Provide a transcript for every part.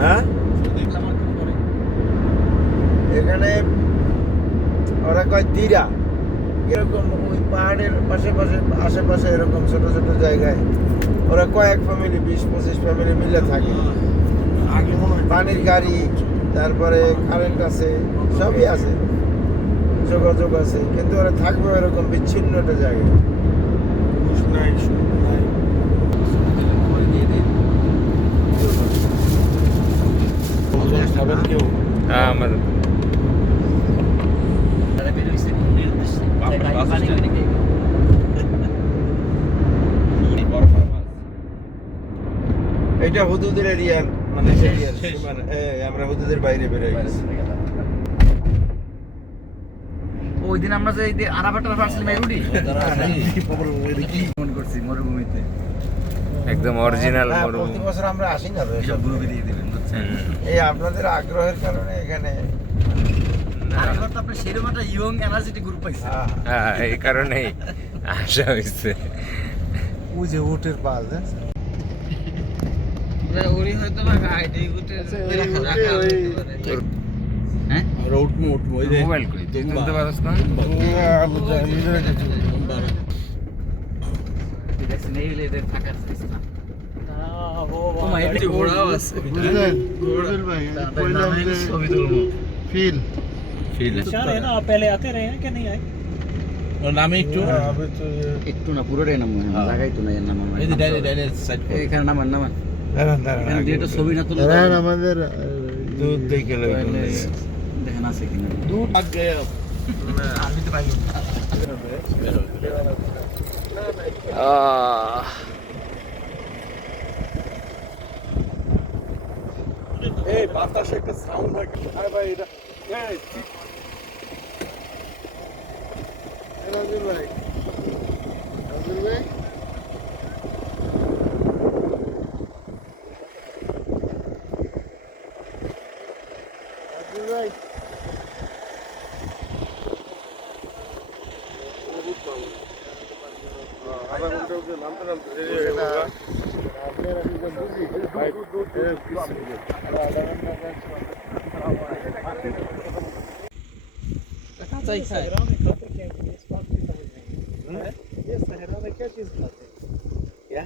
হ্যাঁ এখানে ওরা কয় তীরা এরকম ওই পাহাড়ের আশেপাশে এরকম ছোট ছোট জায়গায় ওরা কয়েক ফ্যামিলি 20-25 ফ্যামিলি মিলে থাকে। পানির গাড়ি, তারপরে কারেন্ট আছে, সবই আছে, যোগাযোগ আছে, কিন্তু ওরা থাকবে এরকম বিচ্ছিন্ন একটা জায়গায়। আমার এটা হুদুদের এরিয়ার মানে আমরা হুদুদের বাইরে বেরোই গেছি। ওই দিন আমরা যে আরাফাটার পার্সেল মেরুডি মনে করছি মরুভূমিতে একদম অরিজিনাল প্রতি বছর আমরা আসি না তো এসব গ্রুপে দিয়ে দিবেন বুঝছেন। এই আপনাদের আগ্রহের কারণে এখানে আর এবার তো আপনি সেরকম একটা ইয়ং এনার্জেটিক গ্রুপ পাইছেন। হ্যাঁ এই কারণেই আসা হয়েছে। ওই যে উটের পাল ওরি হয়তো না গাইডে উঠে হ্যাঁ রোড ওই যে মোবাইল করি তুই তুলতে পারছ না? দেখছেন এই লেদের থাকার সিস্টেম ঘোড়াও আছে ছবি তুলবো ফিল है ना आप पहले आते रहे हैं कि नहीं आए? ওর নামে একটু না পুরোটাই নাম জায়গায় তো না এর নাম এই যে ডাইরেক্ট সাইড এখানে নামান এখানে দিয়ে একটা ছবি না তুললে আমাদের দুধ দেখে দেখেন আছে কিনা দূর আগে আমি তো পাই এই বাতাসে একটা সাউন্ড হয় আরে ভাই এটা এই রাজুল ভাই सहरा में खाते क्या है? इस बात की समझ नहीं है। ये सहरा में क्या चीज खाते हैं? क्या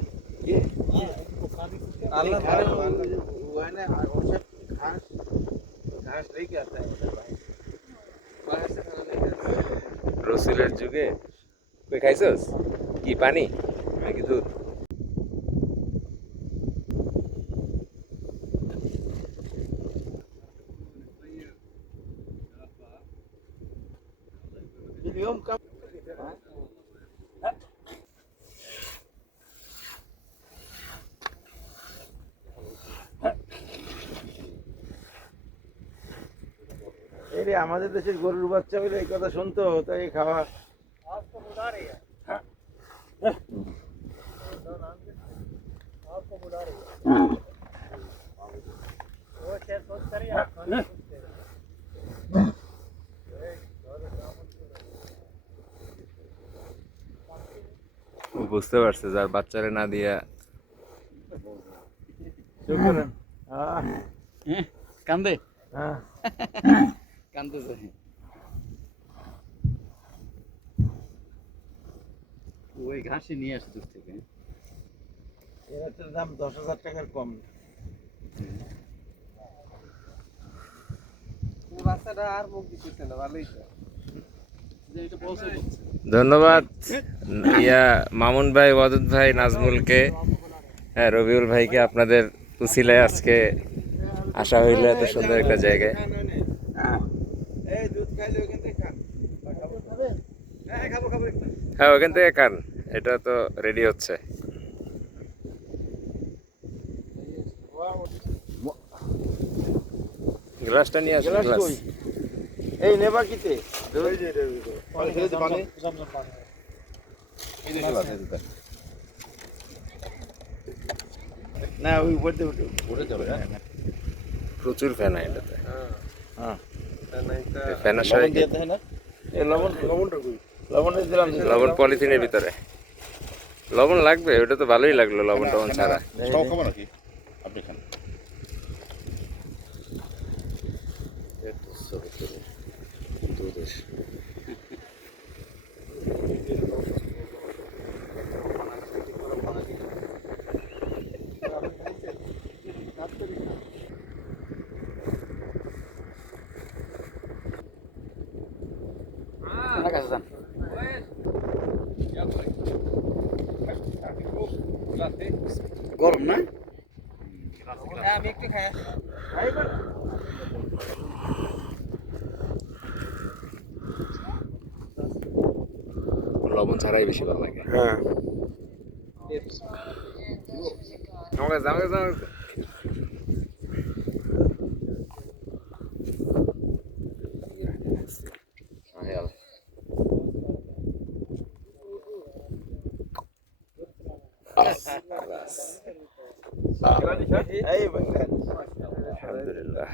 ये इनको खाने को क्या? अल्लाह वो है ना वो सब घास लेके आता है उधर भाई बाहर से खाना लेके आता है। রসুলের যুগে কই খাইছস কি পানি নাকি দুধ? اليوم كم এই রে আমাদের দেশের গরুর বাচ্চা বলে এই কথা শুনতো তাই খাওয়া आपको बुला रही है। आपको बुला रही है। वो क्या सोच कर रही है? आप खाने पूछते हैं। ও বুঝতে পারছে যার বাচ্চারে না দিয়া শুকরান কান্দে হ্যাঁ কান্দতেছে ওই ঘাসই নিয়ে আসছে দূর থেকে এটার দাম 10,000 টাকার কম না। বাচ্চাটা আর মুখ দিচ্ছে না ভালোই তো। ধন্যবাদ মামুন ভাই, ওয়াদুদ ভাই, নাজমুলকে, হ্যাঁ রবিউল ভাইকে আপনাদের উসিলায় আজকে আসা হইলো এত সুন্দর একটা জায়গায়। এই দুধ খাইলে ওখান থেকে খান। হ্যাঁ খাবো হ্যাঁ ওখান থেকে খান, এটা তো রেডি হচ্ছে। গ্লাসটা নিয়ে আসুন। গ্লাস এই নেবা কিতে जमजम पानी। না ওই উপরে উঠে যাবে প্রচুর ফ্যান এটাতে। হ্যাঁ ফ্যান আসায় দিতে হয় না লবণ পলিথিনের ভিতরে। লবণ লাগবে, ওটা তো ভালোই লাগলো লবণ টবণ ছাড়া। সব খাবো নাকি আপনি খান গরম না লবণ ছাড়াই বেশি ভালো লাগে। হ্যাঁ আমাকে এই বাংলাদেশ আলহামদুলিল্লাহ।